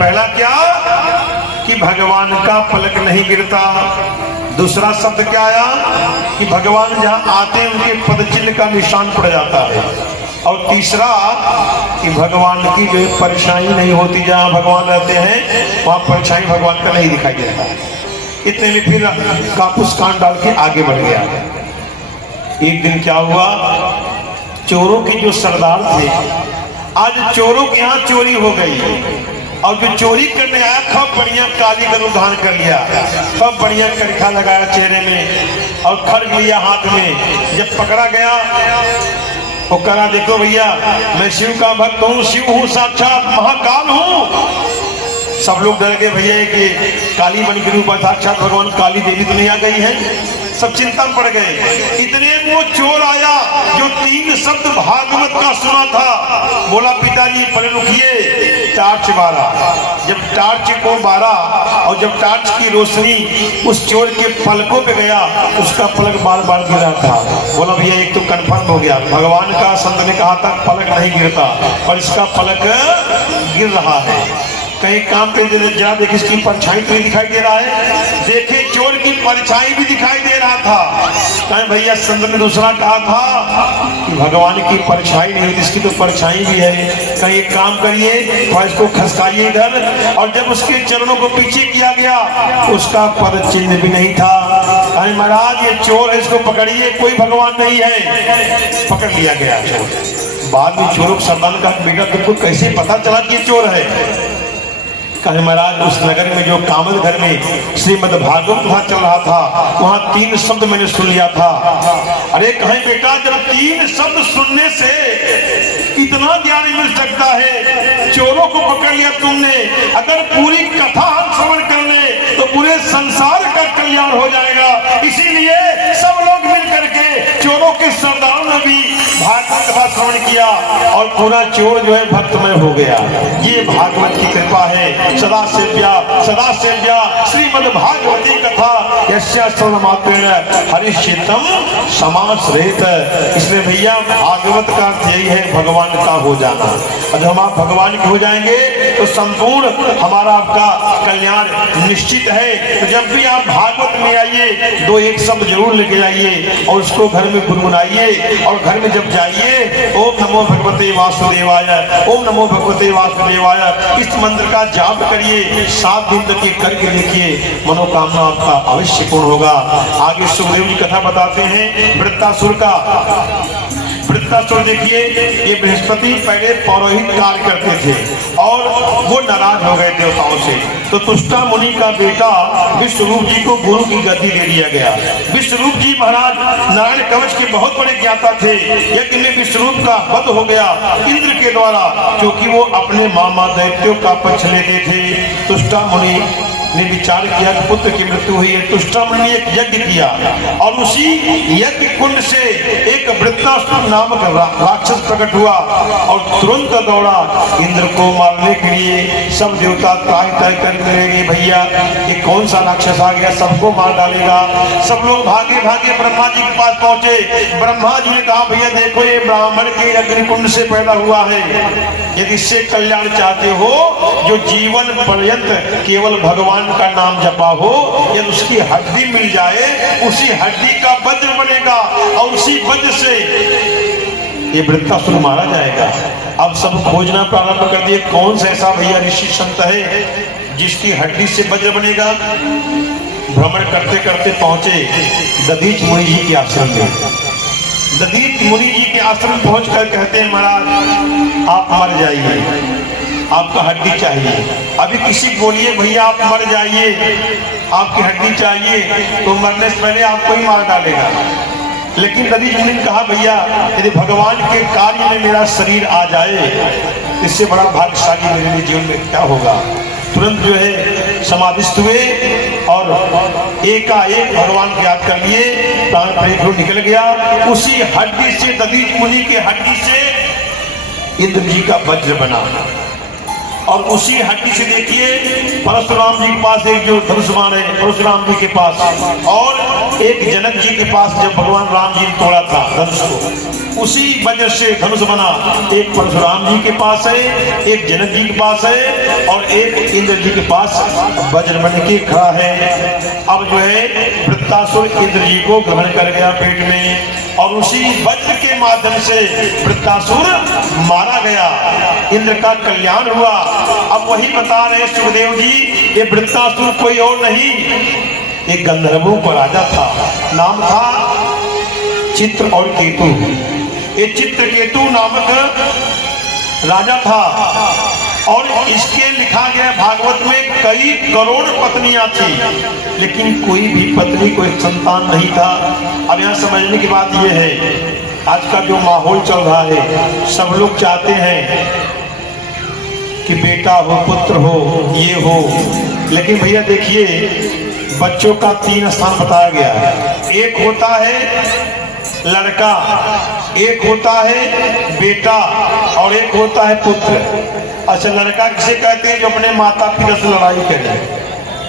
पहला क्या कि भगवान का पलक नहीं गिरता। दूसरा शब्द क्या आया कि भगवान जहां आते हैं उनके पदचिन्ह का निशान पड़ जाता है। और तीसरा कि भगवान की जो परछाई नहीं होती, जहां भगवान रहते हैं वहां परछाई भगवान का नहीं दिखाई देता। इतने में फिर कापूस कान डाल के आगे बढ़ गया। एक दिन क्या हुआ, चोरों के जो सरदार थे, आज चोरों के यहाँ चोरी हो गई और जो चोरी करने आया खूब बढ़िया काली गरुड़ धारण कर लिया, खूब बढ़िया करखा लगाया चेहरे में और खड्ग लिया हाथ में। जब पकड़ा गया वो कहा, देखो भैया मैं शिव का भक्त हूँ, शिव हूँ, साक्षात महाकाल हूँ। सब लोग डर गए भैया कि काली बन के रूप साक्षात भगवान काली देवी तो नहीं आ गई है। सब चिंता में पड़ गए। इतने में वो चोर आया जो 3 शब्द भागवत का सुना था। बोला, पिताजी पहले रुकिए, टार्च मारा। जब टार्च को मारा और जब टार्च की रोशनी उस चोर के पलकों पे गया, उसका पलक बार बार गिरा था। बोला, भैया एक तो कंफर्म हो गया, भगवान का संत ने कहा था पलक नहीं गिरता और इसका पलक गिर रहा है। कहीं काम पे जरा देख, इसकी परछाई तो नहीं दिखाई दे रहा है। देखे चोर की परछाई भी दिखाई दे रहा था। कहीं भैया संत ने दूसरा कहा था कि भगवान की परछाई नहीं होती, इसकी तो परछाई भी है। कहीं एक काम करिए, थोड़ा इसको खसकाइए इधर। और जब उसके चरणों को पीछे किया गया, उसका पद चिन्ह भी नहीं था। कहीं महाराज ये चोर है, इसको पकड़िए, कोई भगवान नहीं है। पकड़ लिया गया चोर। बाद में चोरों को सरदार का बेटा तुमको कैसे पता चला कि ये चोर है? कहे महाराज उस नगर में जो कामद घर में श्रीमद् भागवत वहां चल रहा था, वहां 3 शब्द मैंने सुन लिया था। अरे कहे बेटा, जब 3 शब्द सुनने से इतना ज्ञान मिल सकता है, चोरों को पकड़ लिया तुमने, अगर पूरी कथा हम श्रवण कर ले तो पूरे संसार का कल्याण हो जाएगा। इसीलिए सब लोग मिल करके चोरों के सरदारों ने भी भागवत कथा श्रवण किया और पूरा चोर जो है भक्तमय हो गया। ये भागवत की कृपा है। सदा सेव्या श्रीमद् भागवती कथा यस्या श्रवणमात्रेण हरिश्चित्तम समाश्रयेत। इसलिए भैया भागवत का अर्थ यही है भगवान का हो जाना। और जब हम आप भगवान के हो जाएंगे तो संपूर्ण हमारा आपका कल्याण निश्चित है। तो जब भी आप भागवत में आइए 2-1 शब्द जरूर लेके जाइए और उसको घर में गुनगुनाइए। और घर में जब जाइए, ओम नमो भगवते वासुदेवाय, ओम नमो भगवते वासुदेवाय, इस मंत्र का जाप करिए। 7 दिन तक ये करके देखिए, मनोकामना आपका अवश्य पूर्ण होगा। आगे सुखदेव जी कथा बताते हैं वृत्तासुर का। वृत्तासुर देखिए, ये बृहस्पति पहले पौरोहित कार्य करते थे और वो नाराज हो गए देवताओं से। तो तुष्टा मुनि का बेटा विश्वरूप जी को गुरु की गद्दी दे दिया गया। विश्वरूप जी महाराज नारायण कवच के बहुत बड़े ज्ञाता थे। यज्ञ में विश्वरूप का वध हो गया इंद्र के द्वारा, क्योंकि वो अपने मामा दैत्यों का पक्ष लेते थे। तुष्टा मुनि ने विचार किया कि पुत्र की मृत्यु हुई है। तुष्टा मुनि ने एक यज्ञ किया और उसी यज्ञ कुंड से एक वृत्तासुर नामक राक्षस प्रकट हुआ और तुरंत दौड़ा इंद्र को मारने के लिए। सब देवता त्राहि तय करने लगे, भैया ये कौन सा राक्षस आ गया, सबको मार डालेगा। सब लोग भागे भागे ब्रह्मा जी के पास पहुंचे। ब्रह्मा जी ने कहा, भैया देखो ये ब्राह्मण के अग्निकुंड से पैदा हुआ है। यदि इससे कल्याण चाहते हो, जो जीवन पर्यंत केवल भगवान का नाम जपा हो, यदि उसकी हड्डी मिल जाए, उसी हड्डी का वज्र बनेगा और उसी वज्र से ये वृत्तासुर मारा जाएगा। अब सब खोजना प्रारंभ कर दिए, कौन सा ऐसा भैया ऋषि संत है जिसकी हड्डी से वज्र बनेगा। भ्रमण करते करते पहुंचे दधीच मुनि जी के आश्रम में। दधीच मुनि जी के आश्रम पहुंचकर कहते हैं, महाराज आप मर जाइए, आपका हड्डी चाहिए। अभी किसी बोलिए भैया आप मर जाइए, आपकी हड्डी चाहिए, तो मरने से पहले आपको ही मार डालेगा। लेकिन दधीच मुनि ने कहा, भैया यदि भगवान के कार्य में मेरा शरीर आ जाए, इससे बड़ा भाग्यशाली मेरे लिए जीवन में क्या होगा। तुरंत जो है समाधिस्थ हुए और एकाएक भगवान को याद कर लिए, प्राण प्रेत निकल गया। उसी हड्डी से, दधीच मुनि के हड्डी से इंद्र जी का वज्र बना। और उसी हड्डी से देखिए परशुराम जी के पास एक जो धनुष्मान है, परशुराम जी के पास, और एक जनक जी के पास जब भगवान राम जी ने तोड़ा था धनुष को, उसी वजह से धनुष बना। एक परशुराम जी के पास है, एक जनक जी के पास है और एक इंद्र जी के पास वज्र बन के खड़ा है। अब जो है वृत्तासुर इंद्र जी को ग्रहण कर गया पेट में और उसी वज्र के माध्यम से वृत्तासुर मारा गया, इंद्र का कल्याण हुआ। अब वही बता रहे सुखदेव जी, ये वृत्तासुर कोई और नहीं, एक गंधर्वों का राजा था, नाम था चित्र और केतु। ये चित्रकेतु नामक राजा था और इसके लिखा गया भागवत में कई करोड़ पत्नियां थी, लेकिन कोई भी पत्नी कोई संतान नहीं था। अब यहाँ समझने की बात यह है, आज का जो माहौल चल रहा है, सब लोग चाहते हैं कि बेटा हो, पुत्र हो, ये हो, लेकिन भैया देखिए बच्चों का 3 स्थान बताया गया है। एक होता है लड़का, एक होता है बेटा और एक होता है पुत्र। अच्छा, लड़का किसे कहते हैं? जो अपने माता पिता से लड़ाई करे।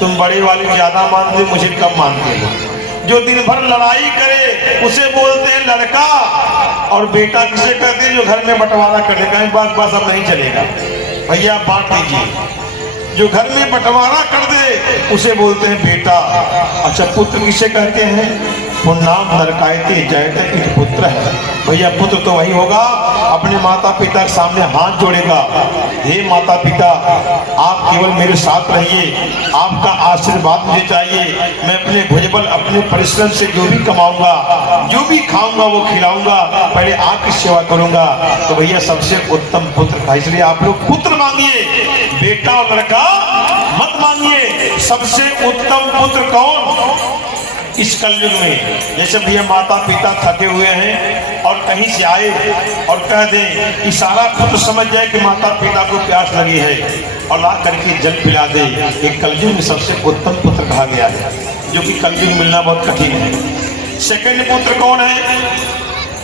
तुम बड़े वाले ज्यादा मानते, मुझे कम मानते हो। जो दिन भर लड़ाई करे उसे बोलते हैं लड़का। और बेटा किसे कहते हैं? जो घर में बंटवारा कर देगा, बस अब नहीं चलेगा भैया बांट दीजिए। जो घर में बंटवारा कर दे उसे बोलते हैं बेटा। अच्छा, पुत्र किसे कहते हैं? पुण्णाम नरकायते जयते इत पुत्र है। भैया पुत्र तो वही होगा अपने माता पिता के सामने हाथ जोड़ेगा, हे माता पिता आप केवल मेरे साथ रहिए, आपका आशीर्वाद मुझे चाहिए, मैं अपने भुजबल अपने परिश्रम से जो भी कमाऊंगा, जो भी खाऊंगा वो खिलाऊंगा, पहले आपकी सेवा करूंगा। तो भैया सबसे उत्तम पुत्र था, इसलिए आप लोग पुत्र मांगिए, बेटा और लड़का मत मांगिए। सबसे उत्तम पुत्र कौन इस कलयुग में? जैसे भैया माता पिता थके हुए हैं और कहीं से आए और कह दें, इशारा पुत्र समझ जाए कि माता पिता को प्यास लगी है और ला करके जल पिला दे, एक कलयुग में सबसे उत्तम पुत्र कहा गया है, जो कि कलयुग मिलना बहुत कठिन है। सेकंड पुत्र कौन है?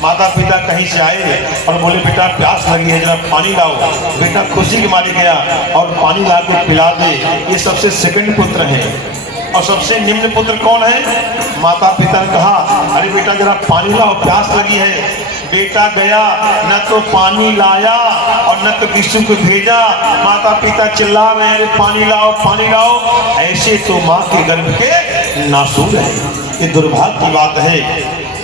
माता पिता कहीं से आए और बोले बेटा प्यास लगी है, जरा पानी लाओ। बेटा खुशी के मारे गया और पानी ला के पिला दे, ये सबसे सेकंड पुत्र है। और सबसे निम्न पुत्र कौन है? माता पिता ने कहा अरे बेटा जरा पानी लाओ, प्यास लगी है। बेटा गया, न तो पानी लाया और न तो किसी को भेजा। माता पिता चिल्ला रहे हैं पानी लाओ पानी लाओ, ऐसे तो माँ के गर्भ के नासूर है। ये दुर्भाग्य की बात है,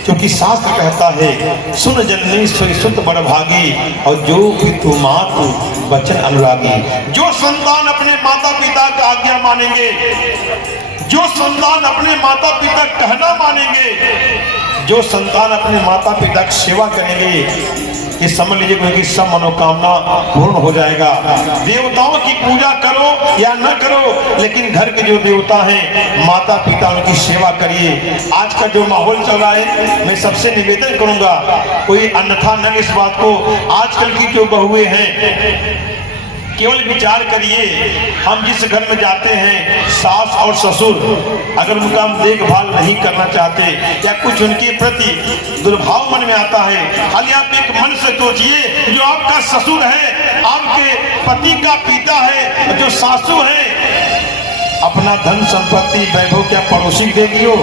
क्योंकि शास्त्र कहता है सुन जननी सुत बड़ भागी और जो पितु मातु वचन अनुरागी। जो संतान अपने माता पिता का आज्ञा मानेंगे, जो संतान अपने माता पिता कहना मानेंगे, जो संतान अपने माता पिता की सेवा करेंगे, ये समझ लीजिए क्योंकि सब मनोकामना पूर्ण हो जाएगा। देवताओं की पूजा करो या न करो, लेकिन घर के जो देवता हैं माता पिता उनकी सेवा करिए। आज का जो माहौल चल रहा है, मैं सबसे निवेदन करूंगा कोई अन्यथा न इस बात को। आजकल की जो बहुएं हैं केवल विचार करिए, हम जिस घर में जाते हैं सास और ससुर अगर उनका हम देखभाल नहीं करना चाहते या कुछ उनके प्रति दुर्भाव मन में आता है, खाली आप एक मन से सोचिए, जो आपका ससुर है, आपके पति का पिता है, जो सासू है, अपना धन संपत्ति वैभव क्या पड़ोसी देगी हो?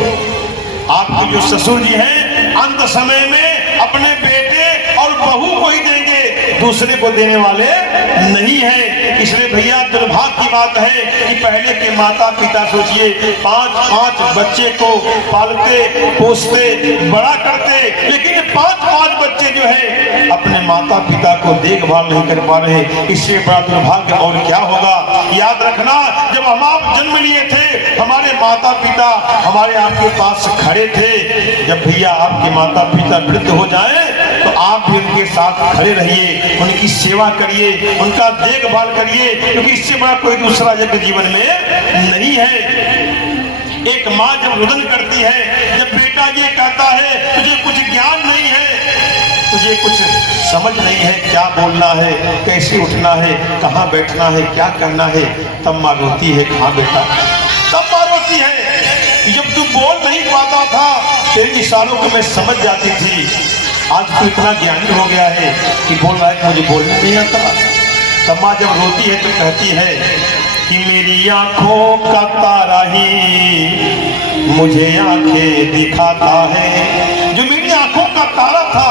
आपके जो ससुर जी हैं अंत समय में अपने बेटे और बहू को ही देंगे, दूसरे को देने वाले नहीं है। इसलिए भैया दुर्भाग्य की बात है कि पहले के माता पिता सोचिए 5-5 बच्चे को पालते पोसते बड़ा करते, लेकिन 5-5 बच्चे जो है अपने माता पिता को देखभाल नहीं कर पा रहे। इससे बड़ा दुर्भाग्य और क्या होगा? याद रखना, जब हम आप जन्म लिए थे हमारे माता पिता हमारे आपके पास खड़े थे। जब भैया आपके माता पिता वृद्ध हो जाए तो आप भी उनके साथ खड़े रहिए, उनकी सेवा करिए, उनका देखभाल करिए, क्योंकि इससे बड़ा कोई दूसरा यज्ञ जीवन में नहीं है। एक माँ जब रुदन करती है, जब बेटा ये कहता है तुझे कुछ ज्ञान नहीं है, तुझे कुछ समझ नहीं है, क्या बोलना है, कैसे उठना है, कहाँ बैठना है, क्या करना है, तब माँ रोती है, कहाँ बेटा, तब माँ रोती है। जब तू बोल नहीं पाता था तेरे इशारों को मैं समझ जाती थी, आज तो इतना ज्ञानी हो गया है कि बोल रहा है कि मुझे बोलना नहीं आता। तब माँ जब रोती है तो कहती है कि मेरी आंखों का तारा ही मुझे आंखें दिखाता है। जो मेरी आंखों का तारा था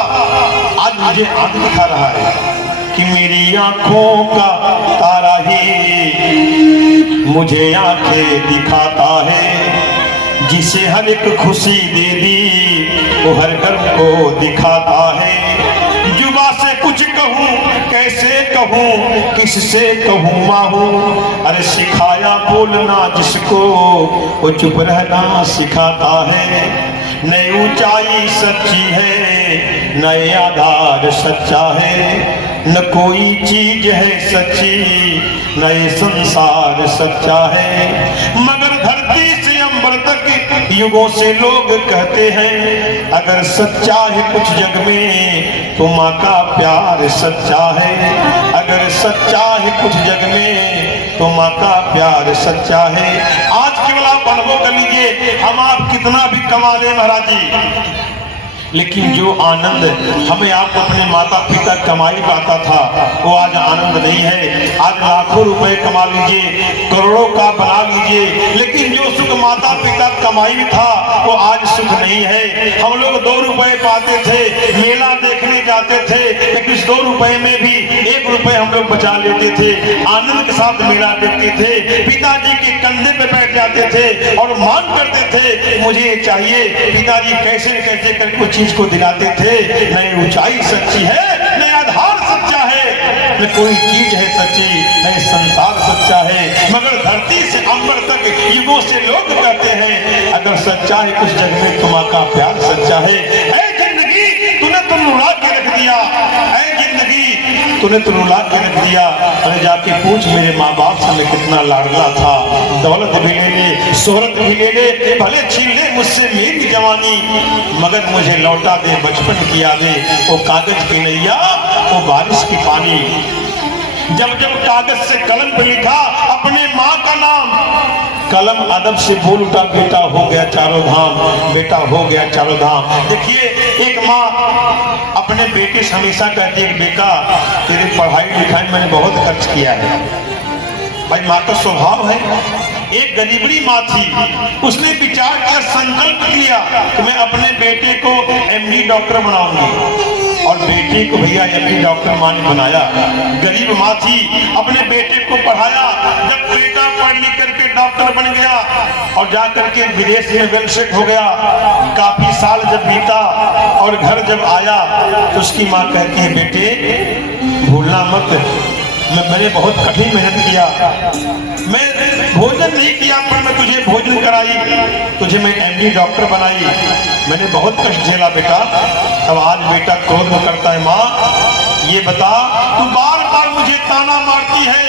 मुझे आंख दिखा रहा है कि मेरी आंखों का तारा ही मुझे आंखें दिखाता है, जिसे हर एक खुशी दे दी वो हर गम को दिखाता है। जुबा से कुछ कहूँ कैसे कहूँ किससे कहूँ माहू, अरे सिखाया बोलना जिसको वो चुप रहना सिखाता है। न ऊंचाई सच्ची है न आधार सच्चा है, न कोई चीज है सच्ची न ये संसार सच्चा है। मगर धरती से अंबर तक युगों से लोग कहते हैं, अगर सच्चा है कुछ जग में तो माँ का प्यार सच्चा है। अगर सच्चा है कुछ जग में तो माँ का प्यार सच्चा है। आज केवल आप अनुभव कर लीजिए, हम आप कितना भी कमा ले महाराज जी, लेकिन जो आनंद हमें आपको अपने माता पिता कमाई पाता था वो आज आनंद नहीं है। आज लाखों रुपए कमा लीजिए, करोड़ों का बना लीजिए, लेकिन जो सुख माता पिता कमाई में था वो आज सुख नहीं है। हम लोग 2 रुपए पाते थे, मेला देखने जाते थे, लेकिन इस 2 रुपए में भी 1 रुपए हम लोग बचा लेते थे, आनंद के साथ मेला देखते थे, पिताजी के कंधे पे बैठ जाते थे और मांग करते थे मुझे ये चाहिए। पिताजी कैसे न कैसे करके कुछ चीज को दिलाते थे। न ऊंचाई सच्ची है न आधार सच्चा है, न कोई चीज है सच्ची न संसार सच्चा है। मगर धरती से अंबर तक युगों से लोग कहते हैं, अगर सच्चा है कुछ जग में तो माँ का प्यार सच्चा है। ऐ जिंदगी तूने तो रुला के रख दिया, ऐ जिंदगी तूने तो रुला के रख दिया। अरे जाके पूछ मेरे माँ बाप से मैं कितना लाडला था। दौलत भी ले ले, शोहरत भी ले ले, भले छीन ले मुझसे मेरी जवानी, मगर मुझे लौटा दे बचपन की यादें। वो कागज की नैया वो बारिश की पानी, जब जब कागज से कलम पे लिखा अपने माँ का नाम, कलम अदब से बोल उठा बेटा हो गया चारों धाम, बेटा हो गया चारों धाम। देखिए एक माँ अपने बेटे से हमेशा कहती है, बेटा तेरी पढ़ाई लिखाई मैंने बहुत खर्च किया है। भाई माँ का स्वभाव है। एक गरीबड़ी माँ थी, उसने विचार किया, संकल्प किया कि मैं अपने बेटे को एमडी डॉक्टर बनाऊंगी, और बेटे को भैया एमडी डॉक्टर माँ ने बनाया। गरीब माँ थी, अपने बेटे को पढ़ाया। जब बेटा पढ़ लिख करके डॉक्टर बन गया और जा करके विदेश में वेल सेट हो गया, काफी साल जब बीता और घर जब आया तो उसकी माँ कहती है, बेटे भूलना मत, मैंने बहुत कठिन मेहनत किया, मैं भोजन नहीं किया पर मैं तुझे भोजन कराई, तुझे मैं एमडी डॉक्टर बनाई, मैंने बहुत कष्ट झेला बेटा। तब आज बेटा क्रोध में करता है, माँ ये बता तू बार बार मुझे ताना मारती है,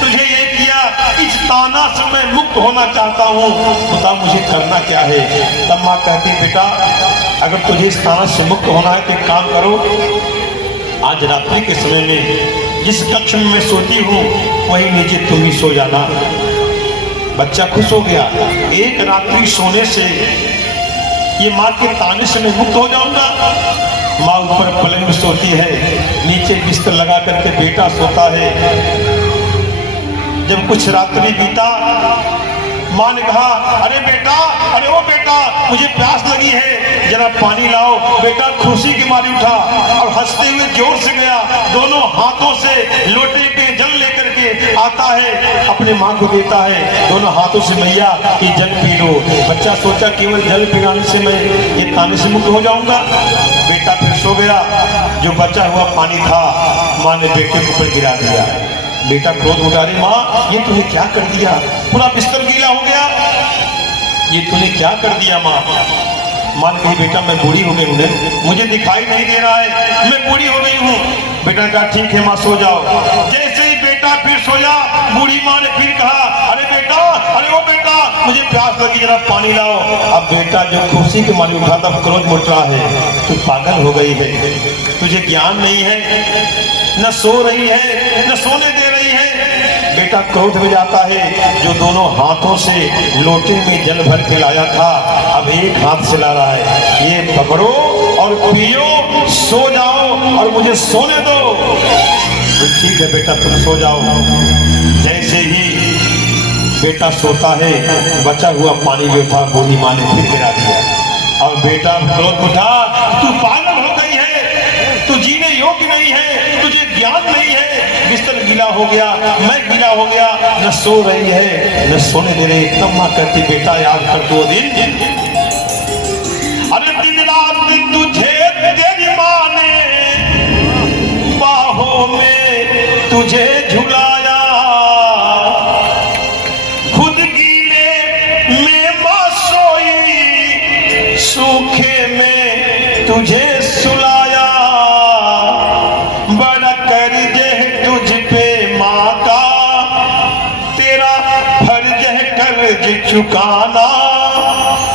तुझे ये किया, इस ताना से मैं मुक्त होना चाहता हूँ, बता मुझे करना क्या है। तब माँ कहती है, बेटा अगर तुझे इस ताना से मुक्त होना है तो एक काम करो, आज रात्रि के समय में जिस कक्ष में मैं सोती हूँ वही नीचे तुम भी सो जाना। बच्चा खुश हो गया, एक रात्रि सोने से ये माँ के ताने से मैं मुक्त हो जाऊंगा। माँ ऊपर पलंग में सोती है, नीचे बिस्तर लगा करके बेटा सोता है। जब कुछ रात्रि बीता, माँ ने कहा, अरे बेटा, अरे ओ बेटा मुझे प्यास लगी है, जरा पानी लाओ। बेटा खुशी की मारी उठा और हंसते हुए जोर से गया, दोनों हाथों से लोटे पे जल लेकर के आता है, अपने माँ को देता है, दोनों हाथों से भैया ये जल पी लो। बच्चा सोचा केवल जल पिलाने से मैं ये ताने से मुक्त हो जाऊंगा। बेटा फिर सो गया, जो बचा हुआ पानी था माँ ने बेटे के ऊपर गिरा दिया। बेटा क्रोध उठा, रही माँ ये तूने क्या कर दिया, पूरा बिस्तर गीला हो गया, ये तूने क्या कर दिया। माँ मान कही, बेटा मैं बूढ़ी हो गई हूँ, मुझे दिखाई नहीं दे रहा है, मैं बूढ़ी हो गई हूँ। बेटा कहा ठीक है माँ सो जाओ। जैसे ही बेटा फिर सोया, बूढ़ी माँ ने फिर कहा, अरे बेटा, अरे ओ बेटा मुझे प्यास लगी, जरा पानी लाओ। अब बेटा जो खुशी के मारे उठा था क्रोध मुठ रहा है, तू पागल हो गई है, तुझे ज्ञान नहीं है, न सो रही है न सोने दे रही है। बेटा क्रोध में जाता है, जो दोनों हाथों से लोटे में जल भर के लाया था अब एक हाथ से ला रहा है, ये पकड़ो और पियो, सो जाओ और मुझे सोने दो। तो ठीक है बेटा तुम सो जाओ। जैसे ही बेटा सोता है, बचा हुआ पानी जो था बूढ़ी माँ ने फिर गिरा दिया और बेटा क्रोध उठा, तू पागल हो गई है, तू जीने योग्य नहीं है, तुझे ज्ञान नहीं है। बिस्तर गीला हो गया, मैं गीला हो गया, न सो रही है न सोने दे रही। तब माँ कहती बेटा याद कर दो दिन, अरे दिन रात तुझे तेरी माँ ने बाहों में तुझे झुलाया, खुद गीले में माँ सोई, सूखे में तुझे सुलाया। बड़ा कर्ज है तुझ पे माँ का, तेरा फर्ज है कर्ज चुकाना।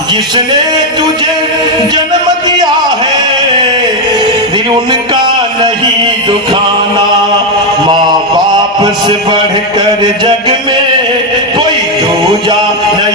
जिसने तुझे जन्म दिया है, दिल उनका नहीं दुखाना। माँ बाप से बढ़कर जग में कोई दूजा नहीं।